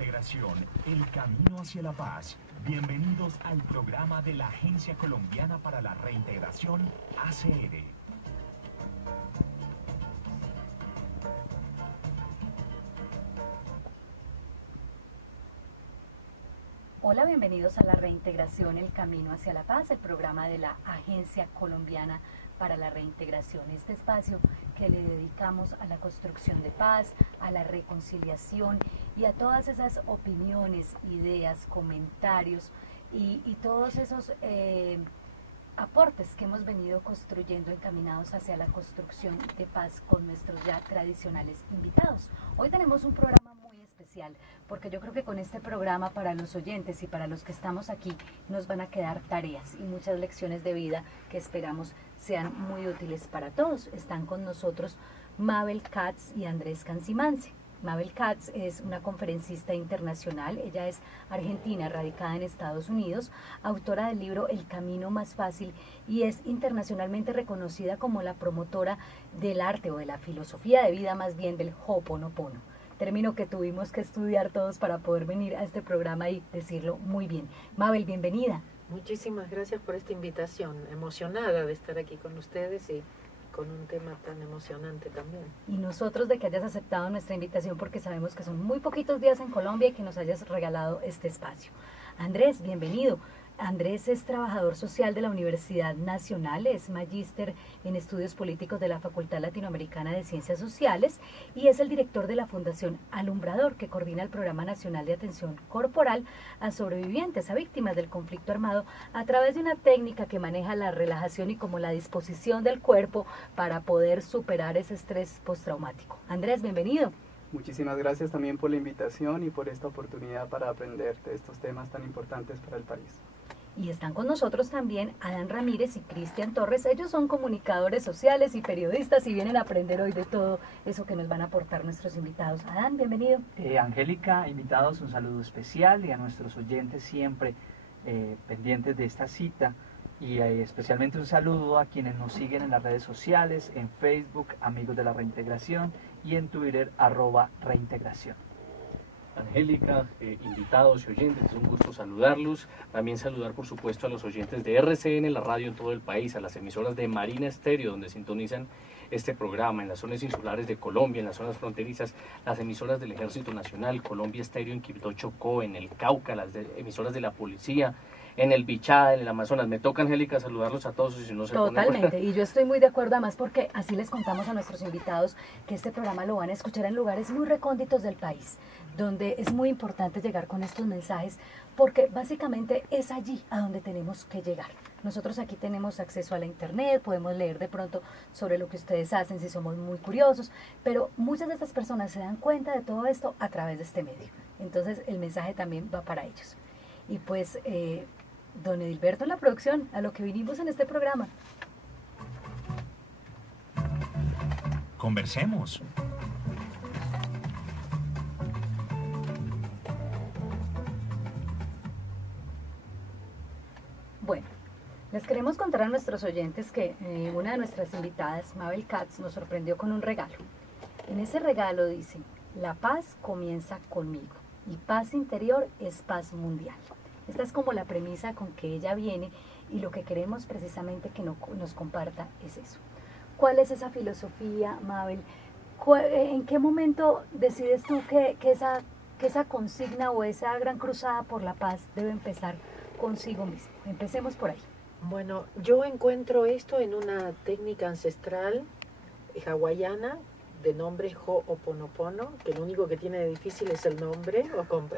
reintegración, el camino hacia la paz. Bienvenidos al programa de la Agencia Colombiana para la Reintegración, ACR. Hola, bienvenidos a la Reintegración, el camino hacia la paz, el programa de la Agencia Colombiana para la Reintegración, este espacio que le dedicamos a la construcción de paz, a la reconciliación y a todas esas opiniones, ideas, comentarios y todos esos aportes que hemos venido construyendo encaminados hacia la construcción de paz con nuestros ya tradicionales invitados. Hoy tenemos un programa muy especial porque yo creo que con este programa para los oyentes y para los que estamos aquí nos van a quedar tareas y muchas lecciones de vida que esperamos sean muy útiles para todos. Están con nosotros Mabel Katz y Andrés Cancimance. Mabel Katz es una conferencista internacional, ella es argentina, radicada en Estados Unidos, autora del libro El Camino Más Fácil y es internacionalmente reconocida como la promotora del arte o de la filosofía de vida más bien del Ho'oponopono, término que tuvimos que estudiar todos para poder venir a este programa y decirlo muy bien. Mabel, bienvenida. Muchísimas gracias por esta invitación, emocionada de estar aquí con ustedes y con un tema tan emocionante también. Y nosotros de que hayas aceptado nuestra invitación porque sabemos que son muy poquitos días en Colombia y que nos hayas regalado este espacio. Andrés, bienvenido. Andrés es trabajador social de la Universidad Nacional, es magíster en estudios políticos de la Facultad Latinoamericana de Ciencias Sociales y es el director de la Fundación Alumbrador, que coordina el Programa Nacional de Atención Corporal a sobrevivientes, a víctimas del conflicto armado, a través de una técnica que maneja la relajación y como la disposición del cuerpo para poder superar ese estrés postraumático. Andrés, bienvenido. Muchísimas gracias también por la invitación y por esta oportunidad para aprender de estos temas tan importantes para el país. Y están con nosotros también Adán Ramírez y Cristian Torres. Ellos son comunicadores sociales y periodistas y vienen a aprender hoy de todo eso que nos van a aportar nuestros invitados. Adán, bienvenido. Angélica, invitados, un saludo especial y a nuestros oyentes siempre pendientes de esta cita y especialmente un saludo a quienes nos siguen en las redes sociales, en Facebook, Amigos de la Reintegración y en Twitter, @reintegración. Angélica, invitados y oyentes, es un gusto saludarlos. También saludar, por supuesto, a los oyentes de RCN, la radio en todo el país, a las emisoras de Marina Estéreo, donde sintonizan este programa, en las zonas insulares de Colombia, en las zonas fronterizas, las emisoras del Ejército Nacional, Colombia Estéreo en Quibdó, Chocó, en el Cauca, las emisoras de la policía, en el Bichá, en el Amazonas. Me toca, Angélica, saludarlos a todos y si no se Totalmente, y yo estoy muy de acuerdo además porque así les contamos a nuestros invitados que este programa lo van a escuchar en lugares muy recónditos del país, donde es muy importante llegar con estos mensajes porque básicamente es allí a donde tenemos que llegar. Nosotros aquí tenemos acceso a la internet, podemos leer de pronto sobre lo que ustedes hacen si somos muy curiosos, pero muchas de estas personas se dan cuenta de todo esto a través de este medio. Entonces el mensaje también va para ellos. Y pues, don Edilberto en la producción, a lo que vinimos en este programa. Conversemos. Bueno, les queremos contar a nuestros oyentes que una de nuestras invitadas, Mabel Katz, nos sorprendió con un regalo. En ese regalo dice, la paz comienza conmigo y paz interior es paz mundial. Esta es como la premisa con que ella viene y lo que queremos precisamente que nos comparta es eso. ¿Cuál es esa filosofía, Mabel? ¿En qué momento decides tú que esa consigna o esa gran cruzada por la paz debe empezar consigo mismo? Empecemos por ahí. Bueno, yo encuentro esto en una técnica ancestral hawaiana de nombre Ho'oponopono, que lo único que tiene de difícil es el nombre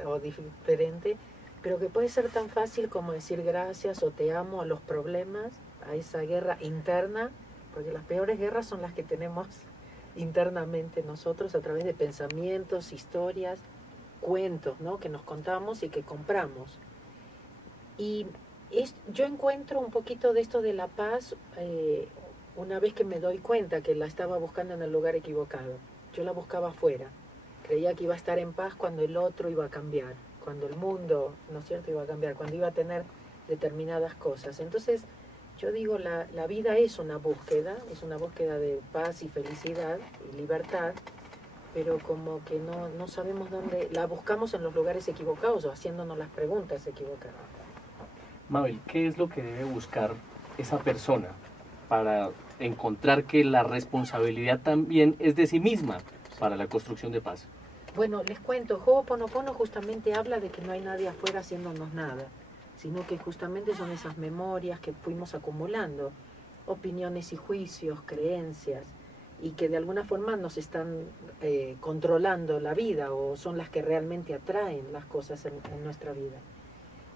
o diferente, pero que puede ser tan fácil como decir gracias o te amo a los problemas, a esa guerra interna, porque las peores guerras son las que tenemos internamente nosotros a través de pensamientos, historias, cuentos, ¿no?, que nos contamos y que compramos. Y yo encuentro un poquito de esto de la paz una vez que me doy cuenta que la estaba buscando en el lugar equivocado. Yo la buscaba afuera. Creía que iba a estar en paz cuando el otro iba a cambiar, cuando el mundo, ¿no es cierto?, iba a cambiar, cuando iba a tener determinadas cosas. Entonces, yo digo, la vida es una búsqueda de paz y felicidad y libertad, pero como que no sabemos dónde, la buscamos en los lugares equivocados o haciéndonos las preguntas equivocadas. Mabel, ¿qué es lo que debe buscar esa persona para encontrar que la responsabilidad también es de sí misma para la construcción de paz? Bueno, les cuento, Ho'oponopono justamente habla de que no hay nadie afuera haciéndonos nada, sino que justamente son esas memorias que fuimos acumulando, opiniones y juicios, creencias, y que de alguna forma nos están controlando la vida o son las que realmente atraen las cosas en nuestra vida.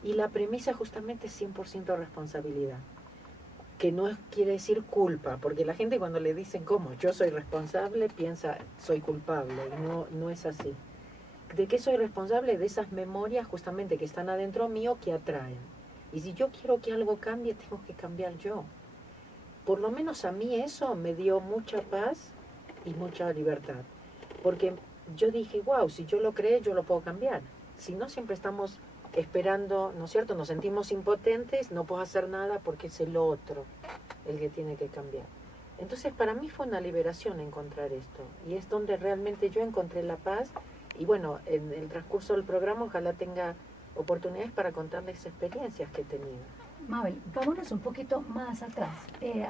Y la premisa justamente es 100% responsabilidad, que no quiere decir culpa, porque la gente cuando le dicen ¿cómo? Yo soy responsable, piensa soy culpable, y no es así. ¿De qué soy responsable? De esas memorias justamente que están adentro mío que atraen. Y si yo quiero que algo cambie, tengo que cambiar yo. Por lo menos a mí eso me dio mucha paz y mucha libertad. Porque yo dije, wow, si yo lo creé, yo lo puedo cambiar. Si no, siempre estamos esperando, ¿no es cierto? Nos sentimos impotentes, no puedo hacer nada porque es el otro el que tiene que cambiar. Entonces, para mí fue una liberación encontrar esto. Y es donde realmente yo encontré la paz. Y bueno, en el transcurso del programa ojalá tenga oportunidades para contarles experiencias que he tenido. Mabel, vámonos un poquito más atrás.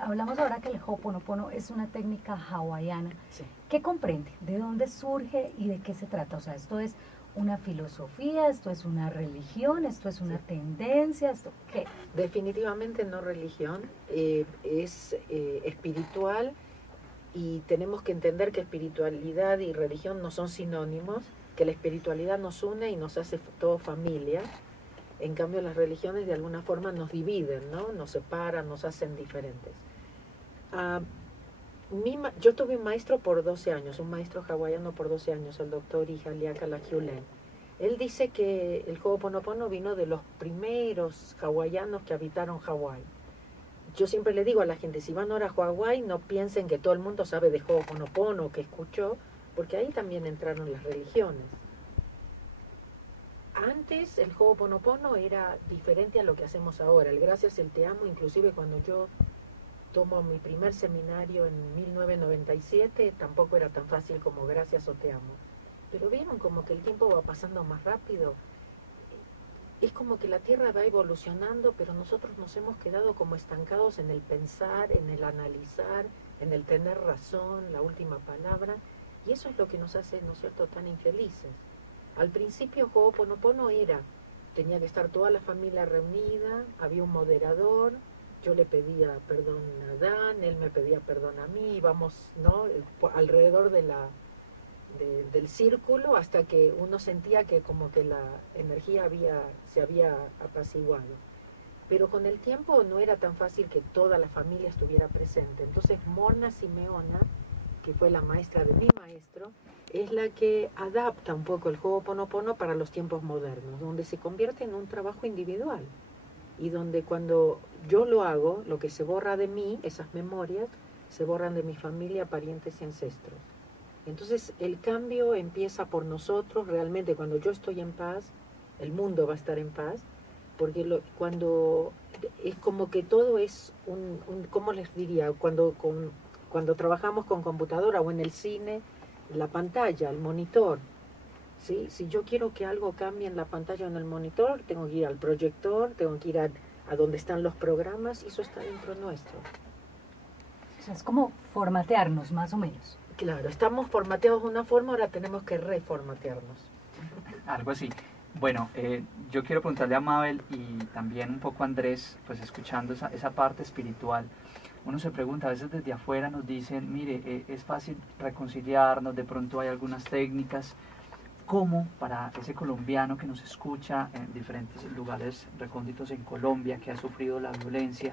Hablamos ahora que el Ho'oponopono es una técnica hawaiana. Sí. ¿Qué comprende? ¿De dónde surge y de qué se trata? O sea, ¿esto es una filosofía? ¿Esto es una religión? ¿Esto es una tendencia? ¿Esto qué? Definitivamente no religión, es espiritual, y tenemos que entender que espiritualidad y religión no son sinónimos, que la espiritualidad nos une y nos hace todo familia. En cambio, las religiones de alguna forma nos dividen, ¿no? Nos separan, nos hacen diferentes. Yo tuve un maestro por 12 años, un maestro hawaiano por 12 años, el doctor Ihaliaka Lahiulen. Él dice que el Ho'oponopono vino de los primeros hawaianos que habitaron Hawái. Yo siempre le digo a la gente, si van ahora a Hawái, no piensen que todo el mundo sabe de Ho'oponopono, que escuchó, porque ahí también entraron las religiones. Antes el Ho'oponopono era diferente a lo que hacemos ahora. El gracias, el te amo, inclusive cuando yo tomo mi primer seminario en 1997, tampoco era tan fácil como gracias o te amo. Pero vieron como que el tiempo va pasando más rápido. Es como que la Tierra va evolucionando, pero nosotros nos hemos quedado como estancados en el pensar, en el analizar, en el tener razón, la última palabra. Y eso es lo que nos hace, ¿no es cierto?, tan infelices. Al principio Ho'oponopono tenía que estar toda la familia reunida, había un moderador, yo le pedía perdón a Dan, él me pedía perdón a mí, íbamos, ¿no?, alrededor del círculo hasta que uno sentía que como que la energía se había apaciguado. Pero con el tiempo no era tan fácil que toda la familia estuviera presente. Entonces Mona Simeona, que fue la maestra de mi maestro, es la que adapta un poco el Ho'oponopono para los tiempos modernos, donde se convierte en un trabajo individual y donde cuando yo lo hago, lo que se borra de mí, esas memorias, se borran de mi familia, parientes y ancestros. Entonces el cambio empieza por nosotros. Realmente cuando yo estoy en paz, el mundo va a estar en paz, porque cuando es como que todo es ¿cómo les diría? Cuando trabajamos con computadora o en el cine, la pantalla, el monitor, ¿sí? Si yo quiero que algo cambie en la pantalla o en el monitor, tengo que ir al proyector, tengo que ir a donde están los programas, y eso está dentro nuestro. O sea, es como formatearnos, más o menos. Claro, estamos formateados de una forma, ahora tenemos que reformatearnos. Algo así. Bueno, yo quiero preguntarle a Mabel y también un poco a Andrés, pues escuchando esa parte espiritual. Uno se pregunta, a veces desde afuera nos dicen, mire, es fácil reconciliarnos, de pronto hay algunas técnicas. ¿Cómo para ese colombiano que nos escucha en diferentes lugares recónditos en Colombia, que ha sufrido la violencia,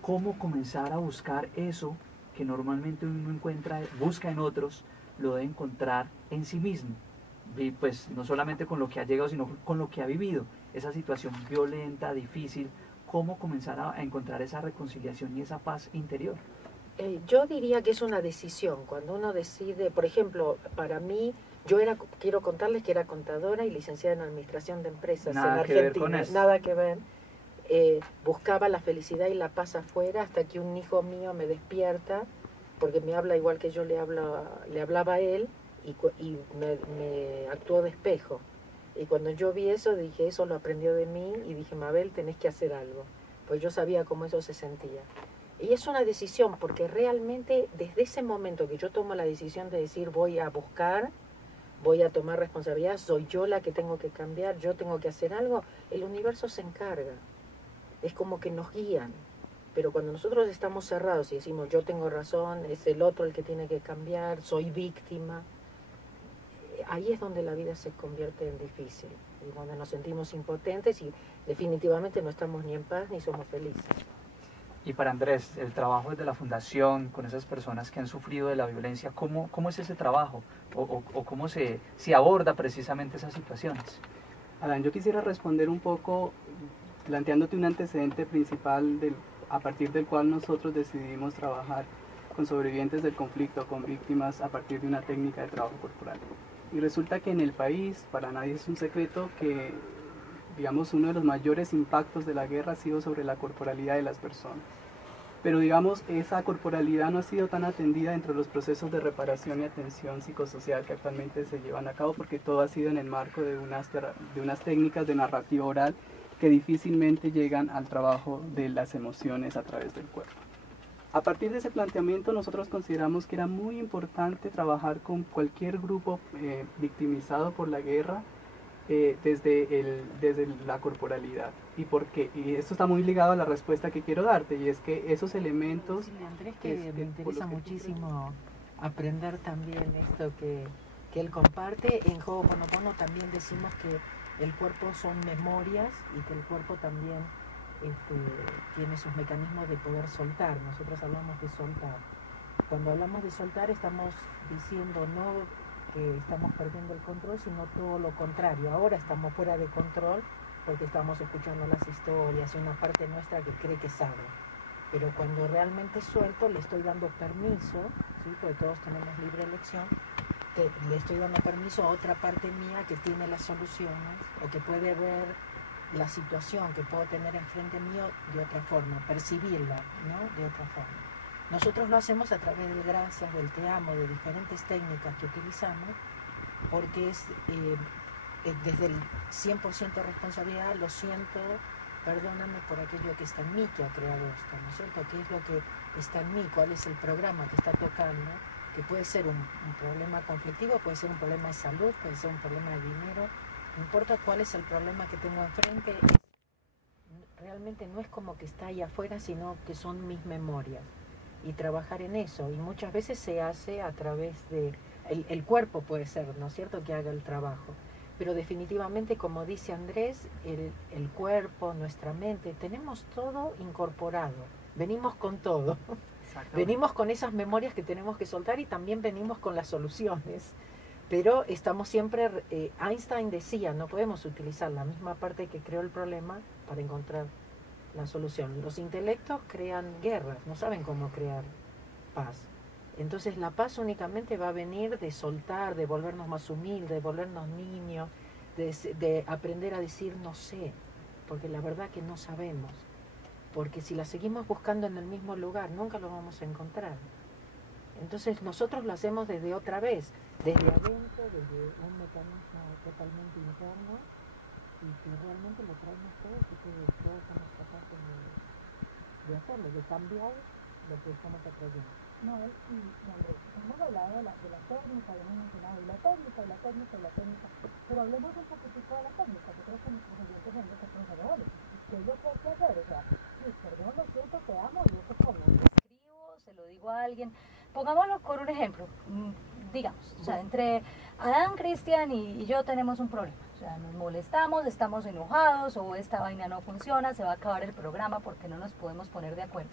cómo comenzar a buscar eso que normalmente uno busca en otros, lo debe encontrar en sí mismo? Y pues no solamente con lo que ha llegado, sino con lo que ha vivido, esa situación violenta, difícil. ¿Cómo comenzar a encontrar esa reconciliación y esa paz interior? Yo diría que es una decisión. Cuando uno decide, por ejemplo, para mí, quiero contarles que era contadora y licenciada en Administración de Empresas en Argentina. Nada que ver. Buscaba la felicidad y la paz afuera hasta que un hijo mío me despierta, porque me habla igual que yo le hablaba a él, y me actuó de espejo. Y cuando yo vi eso, dije, eso lo aprendió de mí, y dije, Mabel, tenés que hacer algo, pues yo sabía cómo eso se sentía. Y es una decisión, porque realmente desde ese momento que yo tomo la decisión de decir voy a buscar, voy a tomar responsabilidad, soy yo la que tengo que cambiar, yo tengo que hacer algo, el universo se encarga. Es como que nos guían. Pero cuando nosotros estamos cerrados y decimos yo tengo razón, es el otro el que tiene que cambiar, soy víctima, ahí es donde la vida se convierte en difícil, y donde nos sentimos impotentes y definitivamente no estamos ni en paz ni somos felices. Y para Andrés, el trabajo desde la fundación, con esas personas que han sufrido de la violencia, ¿cómo es ese trabajo? ¿O cómo se aborda precisamente esas situaciones? Adán, yo quisiera responder un poco planteándote un antecedente principal a partir del cual nosotros decidimos trabajar con sobrevivientes del conflicto, con víctimas, a partir de una técnica de trabajo corporal. Y resulta que en el país, para nadie es un secreto que, digamos, uno de los mayores impactos de la guerra ha sido sobre la corporalidad de las personas. Pero, digamos, esa corporalidad no ha sido tan atendida dentro de los procesos de reparación y atención psicosocial que actualmente se llevan a cabo, porque todo ha sido en el marco de unas técnicas de narrativa oral que difícilmente llegan al trabajo de las emociones a través del cuerpo. A partir de ese planteamiento, nosotros consideramos que era muy importante trabajar con cualquier grupo victimizado por la guerra desde la corporalidad. Y esto está muy ligado a la respuesta que quiero darte, y es que esos elementos... Sí, Andrés, que me interesa muchísimo aprender también esto que él comparte. En Ho'oponopono también decimos que el cuerpo son memorias y que el cuerpo también tiene sus mecanismos de poder soltar. Nosotros hablamos de soltar. Cuando hablamos de soltar estamos diciendo no que estamos perdiendo el control, sino todo lo contrario. Ahora estamos fuera de control porque estamos escuchando las historias y una parte nuestra que cree que sabe. Pero cuando realmente suelto, le estoy dando permiso, ¿sí? Porque todos tenemos libre elección, le estoy dando permiso a otra parte mía que tiene las soluciones o que puede ver la situación que puedo tener enfrente mío de otra forma, percibirla, ¿no? De otra forma. Nosotros lo hacemos a través de gracias, del te amo, de diferentes técnicas que utilizamos, porque es desde el 100% de responsabilidad, lo siento, perdóname por aquello que está en mí que ha creado esto, ¿no es cierto? ¿Qué es lo que está en mí? ¿Cuál es el programa que está tocando? Que puede ser un problema conflictivo, puede ser un problema de salud, puede ser un problema de dinero, no importa cuál es el problema que tengo enfrente, realmente no es como que está ahí afuera, sino que son mis memorias. Y trabajar en eso, y muchas veces se hace a través de, el cuerpo puede ser, ¿no es cierto?, que haga el trabajo. Pero definitivamente, como dice Andrés, el cuerpo, nuestra mente, tenemos todo incorporado, venimos con todo. Venimos con esas memorias que tenemos que soltar y también venimos con las soluciones. Pero estamos siempre, Einstein decía, no podemos utilizar la misma parte que creó el problema para encontrar la solución. Los intelectos crean guerras, no saben cómo crear paz. Entonces la paz únicamente va a venir de soltar, de volvernos más humildes, de volvernos niños, de aprender a decir no sé, porque la verdad que no sabemos. Porque si la seguimos buscando en el mismo lugar, nunca lo vamos a encontrar. Entonces nosotros lo hacemos desde otra vez, desde adentro, desde un mecanismo totalmente interno, y que realmente lo traemos todos y que todos somos capaces de hacerlo, de cambiar lo que estamos atrayendo. No, hemos hablado de la técnica, hemos mencionado la técnica, pero hablemos un poquitico de la técnica. Yo creo que nuestros oyentes son los responsables. ¿Qué es lo que hay que hacer? O sea, sí, perdón, lo siento, te amo, y eso es como... Escribo, se lo digo a alguien. Pongámoslo con un ejemplo, digamos, o sea, entre Adán, Cristian y yo tenemos un problema. O sea, nos molestamos, estamos enojados, o esta vaina no funciona, se va a acabar el programa porque no nos podemos poner de acuerdo.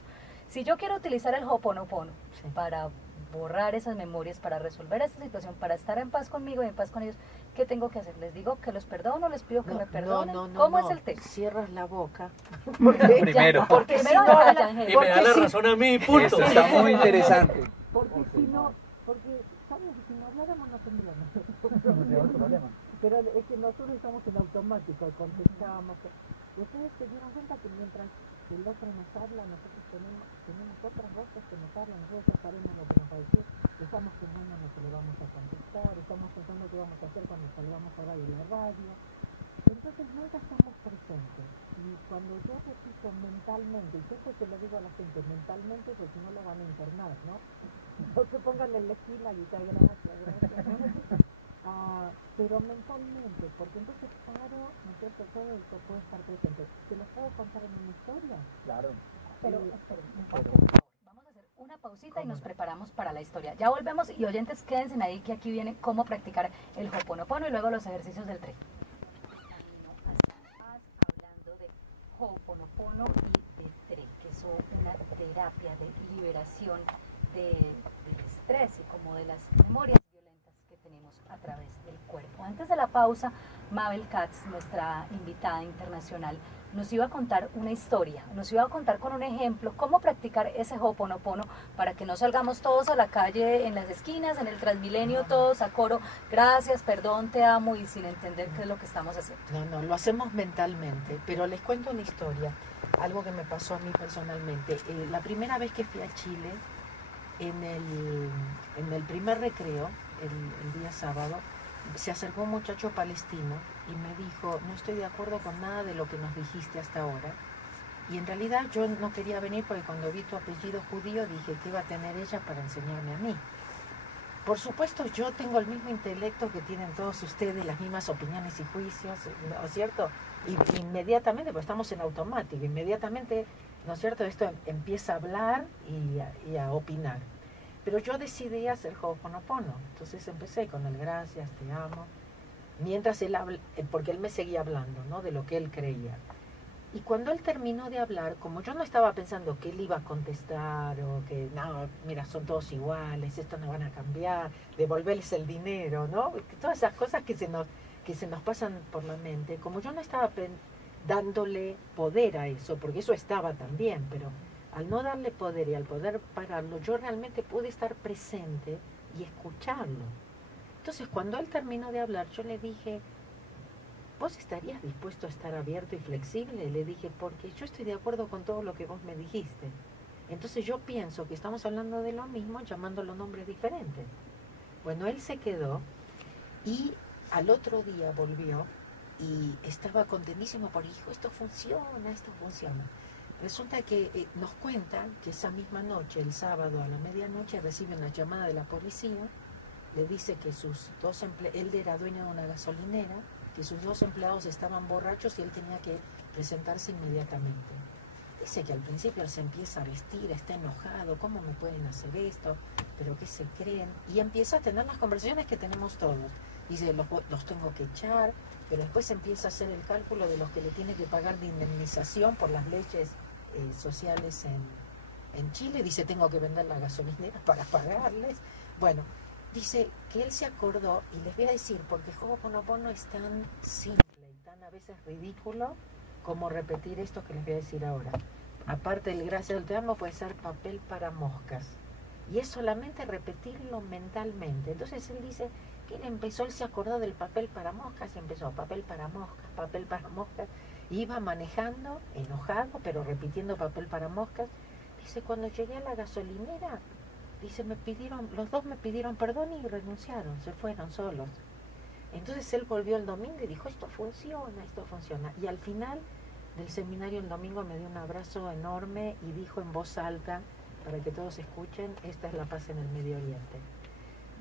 Si yo quiero utilizar el Ho'oponopono para borrar esas memorias, para resolver esta situación, para estar en paz conmigo y en paz con ellos, ¿qué tengo que hacer? ¿Les digo que los perdono? ¿Les pido que me perdonen? ¿Cómo es el texto? Cierras la boca. Primero. Porque si Primero no, Y me da la razón a mí, punto. Esto está muy interesante. Porque si no, ¿sabes? Si no habláramos no tendríamos. Pero es que nosotros estamos en automático, contestamos. Ustedes se dieron cuenta que mientras Si el otro nos habla, nosotros tenemos otras voces que nos hablan, nosotros sabemos lo que nos va a decir, estamos pensando en lo que le vamos a contestar, estamos pensando qué vamos a hacer cuando salgamos ahora de la radio. Entonces nunca estamos presentes. Y cuando yo repito mentalmente, y siempre se lo digo a la gente, mentalmente, porque si no lo van a internar, ¿no? No se pongan en la esquina y digan gracias, ¿no? Pero mentalmente, porque entonces paro, ¿no es cierto? Todo esto puede estar presente. ¿Se los puedo contar en una historia? Claro. Pero, esperen, por favor. Vamos a hacer una pausita y nos preparamos para la historia. Ya volvemos y oyentes, quédense ahí que aquí viene cómo practicar el Ho'oponopono y luego los ejercicios del tren. Hablando de Ho'oponopono y de TRE, que son una terapia de liberación del estrés y como de las memorias violentas que tenemos a través del cuerpo. Antes de la pausa, Mabel Katz, nuestra invitada internacional, nos iba a contar una historia, nos iba a contar con un ejemplo cómo practicar ese Ho'oponopono para que no salgamos todos a la calle en las esquinas, en el Transmilenio, todos a coro, gracias, perdón, te amo, y sin entender qué es lo que estamos haciendo. No, lo hacemos mentalmente, pero les cuento una historia, algo que me pasó a mí personalmente. La primera vez que fui a Chile, en el primer recreo, el día sábado, se acercó un muchacho palestino y me dijo, no estoy de acuerdo con nada de lo que nos dijiste hasta ahora. Y en realidad yo no quería venir porque cuando vi tu apellido judío dije, ¿qué iba a tener ella para enseñarme a mí? Por supuesto, yo tengo el mismo intelecto que tienen todos ustedes, las mismas opiniones y juicios, ¿no es cierto? Y inmediatamente, pues estamos en automático, inmediatamente, ¿no es cierto? Esto empieza a hablar y a opinar. Pero yo decidí hacer Ho'oponopono, entonces empecé con el gracias, te amo, mientras él habla, porque él me seguía hablando, ¿no? De lo que él creía. Y cuando él terminó de hablar, como yo no estaba pensando que él iba a contestar o que, no, mira, son todos iguales, esto no van a cambiar, devolverles el dinero, ¿no? Todas esas cosas que se nos pasan por la mente, como yo no estaba dándole poder a eso, porque eso estaba también, pero al no darle poder y al poder pararlo, yo realmente pude estar presente y escucharlo. Entonces, cuando él terminó de hablar, yo le dije, ¿vos estarías dispuesto a estar abierto y flexible? Le dije, porque yo estoy de acuerdo con todo lo que vos me dijiste. Entonces yo pienso que estamos hablando de lo mismo, llamándolo nombres diferentes. Bueno, él se quedó y al otro día volvió y estaba contentísimo porque dijo, esto funciona, esto funciona. Resulta que nos cuentan que esa misma noche, el sábado a la medianoche, reciben la llamada de la policía, le dice que sus dos empleados, él era dueño de una gasolinera, que sus dos empleados estaban borrachos y él tenía que presentarse inmediatamente. Dice que al principio él se empieza a vestir, está enojado, ¿cómo me pueden hacer esto? ¿Pero qué se creen? Y empieza a tener las conversaciones que tenemos todos. Dice, los tengo que echar, pero después empieza a hacer el cálculo de los que le tiene que pagar de indemnización por las leyes sociales en Chile. Dice, tengo que vender la gasolinera para pagarles. Bueno, dice que él se acordó, y les voy a decir, porque Ho'oponopono es tan simple y tan a veces ridículo como repetir esto que les voy a decir ahora. Aparte del gracias al te amo, puede ser papel para moscas. Y es solamente repetirlo mentalmente. Entonces él dice que él se acordó del papel para moscas y empezó papel para moscas, papel para moscas. Iba manejando, enojado, pero repitiendo papel para moscas. Dice, cuando llegué a la gasolinera, dice, los dos me pidieron perdón y renunciaron, se fueron solos. Entonces él volvió el domingo y dijo, esto funciona, esto funciona. Y al final del seminario el domingo me dio un abrazo enorme y dijo en voz alta, para que todos escuchen, esta es la paz en el Medio Oriente.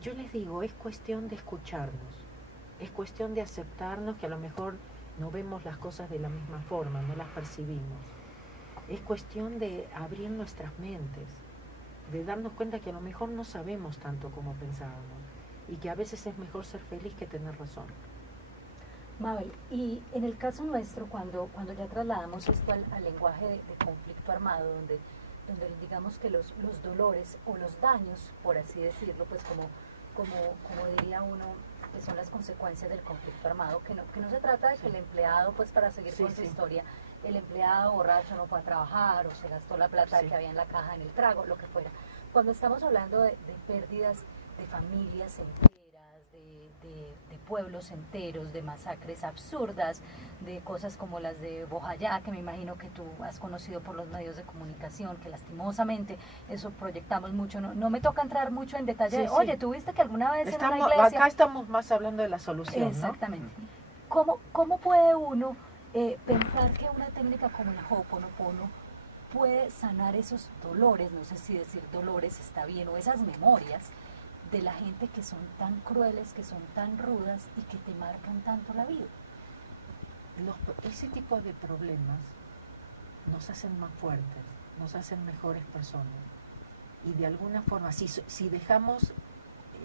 Yo les digo, es cuestión de escucharnos, es cuestión de aceptarnos que a lo mejor no vemos las cosas de la misma forma, no las percibimos. Es cuestión de abrir nuestras mentes, de darnos cuenta que a lo mejor no sabemos tanto como pensábamos y que a veces es mejor ser feliz que tener razón. Mabel, y en el caso nuestro, cuando ya trasladamos esto al lenguaje de conflicto armado, donde digamos que los dolores o los daños, por así decirlo, pues como diría uno, que son las consecuencias del conflicto armado, que no se trata de que el empleado, pues para seguir con su historia, el empleado borracho no pueda trabajar o se gastó la plata que había en la caja en el trago, lo que fuera. Cuando estamos hablando de pérdidas de familias enteras, de pueblos enteros, de masacres absurdas, de cosas como las de Bojayá, que me imagino que tú has conocido por los medios de comunicación, que lastimosamente eso proyectamos mucho. No me toca entrar mucho en detalle. Sí, sí. Oye, ¿tú viste que alguna vez en una iglesia... Acá estamos más hablando de la solución, Exactamente. ¿no? ¿Cómo puede uno pensar que una técnica como el Ho'oponopono puede sanar esos dolores, no sé si decir dolores está bien, o esas memorias de la gente que son tan crueles, que son tan rudas y que te marcan tanto la vida? Ese tipo de problemas nos hacen más fuertes, nos hacen mejores personas. Y de alguna forma, si dejamos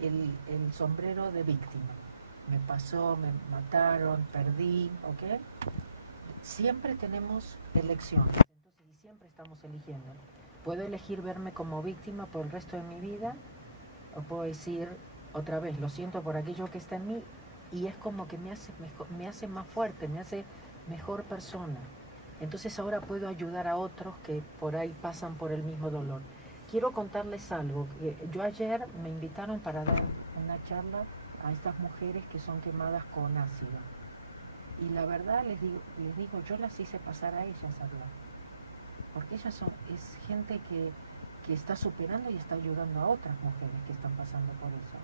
el sombrero de víctima, me pasó, me mataron, perdí, ¿ok? Siempre tenemos elecciones. Siempre estamos eligiendo. Puedo elegir verme como víctima por el resto de mi vida, o puedo decir otra vez, lo siento por aquello que está en mí, y es como que me hace más fuerte, me hace mejor persona. Entonces ahora puedo ayudar a otros que por ahí pasan por el mismo dolor. Quiero contarles algo. Yo ayer me invitaron para dar una charla a estas mujeres que son quemadas con ácido. Y la verdad les digo, yo las hice pasar a ellas a hablar. Porque ellas es gente que está superando y está ayudando a otras mujeres que están pasando por eso.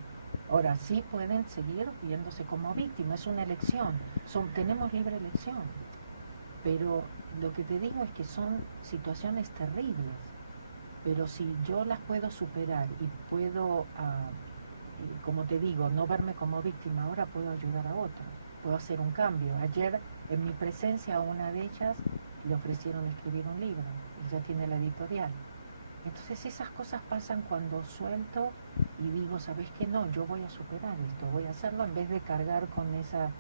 Ahora, sí pueden seguir viéndose como víctimas, es una elección, tenemos libre elección. Pero lo que te digo es que son situaciones terribles. Pero si yo las puedo superar y puedo, como te digo, no verme como víctima, ahora puedo ayudar a otros, puedo hacer un cambio. Ayer, en mi presencia, a una de ellas le ofrecieron escribir un libro, y ya tiene la editorial. Entonces esas cosas pasan cuando suelto y digo, ¿sabes qué? No, yo voy a superar esto, voy a hacerlo en vez de cargar con esa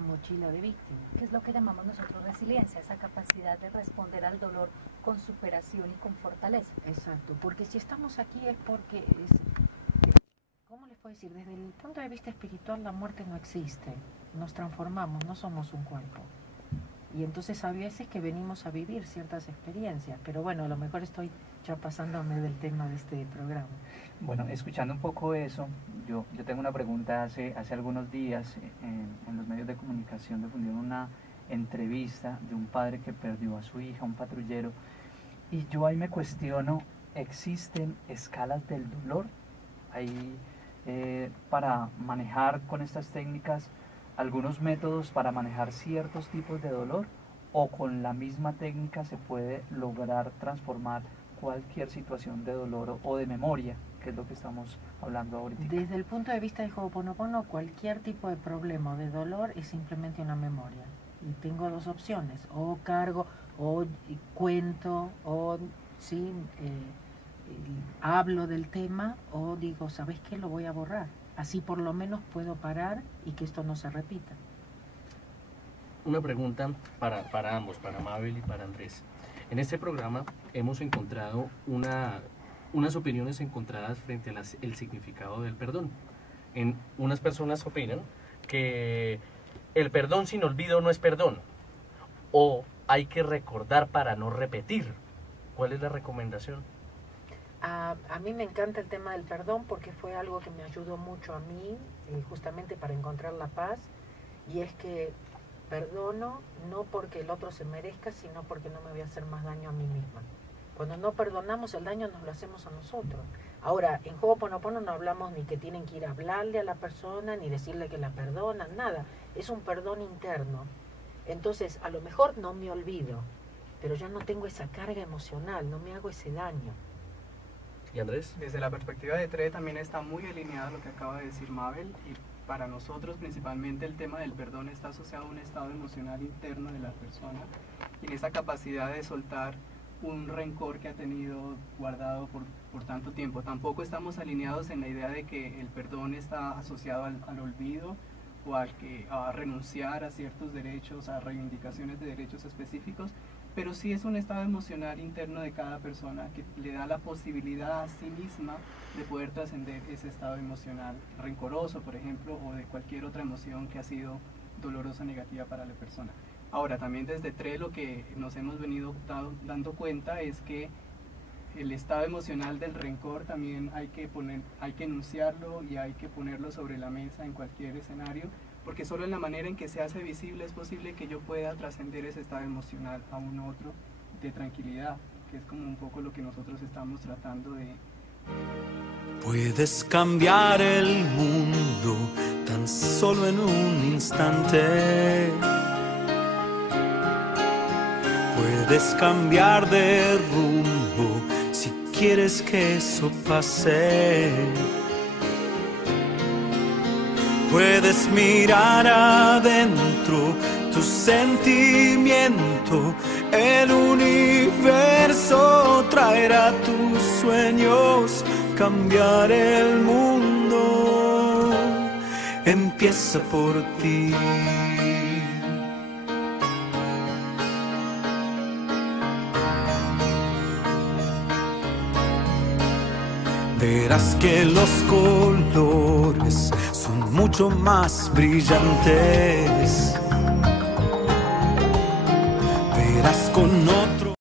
mochila de víctima. Que es lo que llamamos nosotros resiliencia, esa capacidad de responder al dolor con superación y con fortaleza. Exacto, porque si estamos aquí es porque, ¿cómo les puedo decir? Desde el punto de vista espiritual la muerte no existe, nos transformamos, no somos un cuerpo. Y entonces a veces que venimos a vivir ciertas experiencias, pero bueno, a lo mejor estoy ya pasándome del tema de este programa. Bueno, escuchando un poco eso, yo tengo una pregunta. Hace algunos días en los medios de comunicación difundieron una entrevista de un padre que perdió a su hija, un patrullero, y yo ahí me cuestiono, ¿existen escalas del dolor? Ahí para manejar con estas técnicas algunos métodos para manejar ciertos tipos de dolor, o con la misma técnica se puede lograr transformar cualquier situación de dolor o de memoria, que es lo que estamos hablando ahorita. Desde el punto de vista de Ho'oponopono, cualquier tipo de problema o de dolor es simplemente una memoria. Y tengo dos opciones, o cargo, o cuento, o sí, hablo del tema, o digo, ¿sabes qué? Lo voy a borrar. Así por lo menos puedo parar y que esto no se repita. Una pregunta para ambos, para Mabel y para Andrés. En este programa hemos encontrado unas opiniones encontradas frente al significado del perdón. Unas personas opinan que el perdón sin olvido no es perdón, o hay que recordar para no repetir. ¿Cuál es la recomendación? A mí me encanta el tema del perdón porque fue algo que me ayudó mucho a mí, justamente para encontrar la paz, y es que perdono no porque el otro se merezca, sino porque no me voy a hacer más daño a mí misma. Cuando no perdonamos, el daño nos lo hacemos a nosotros. Ahora, en Ho'oponopono no hablamos ni que tienen que ir a hablarle a la persona, ni decirle que la perdonan, nada. Es un perdón interno. Entonces, a lo mejor no me olvido, pero ya no tengo esa carga emocional, no me hago ese daño. ¿Y Andrés? Desde la perspectiva de TRE también está muy alineado a lo que acaba de decir Mabel, y para nosotros principalmente el tema del perdón está asociado a un estado emocional interno de la persona, y en esa capacidad de soltar un rencor que ha tenido guardado por tanto tiempo. Tampoco estamos alineados en la idea de que el perdón está asociado al olvido, o a renunciar a ciertos derechos, a reivindicaciones de derechos específicos, pero sí es un estado emocional interno de cada persona que le da la posibilidad a sí misma de poder trascender ese estado emocional rencoroso, por ejemplo, o de cualquier otra emoción que ha sido dolorosa, negativa para la persona. Ahora, también desde TRE lo que nos hemos venido dando cuenta es que el estado emocional del rencor también hay que enunciarlo y hay que ponerlo sobre la mesa en cualquier escenario, porque solo en la manera en que se hace visible es posible que yo pueda trascender ese estado emocional a un otro de tranquilidad, que es como un poco lo que nosotros estamos tratando de... Puedes cambiar el mundo tan solo en un instante. Puedes cambiar de rumbo si quieres que eso pase. Puedes mirar adentro tu sentimiento. El universo traerá tus sueños. Cambiar el mundo empieza por ti. Verás que los colores son mucho más brillantes. Verás con otro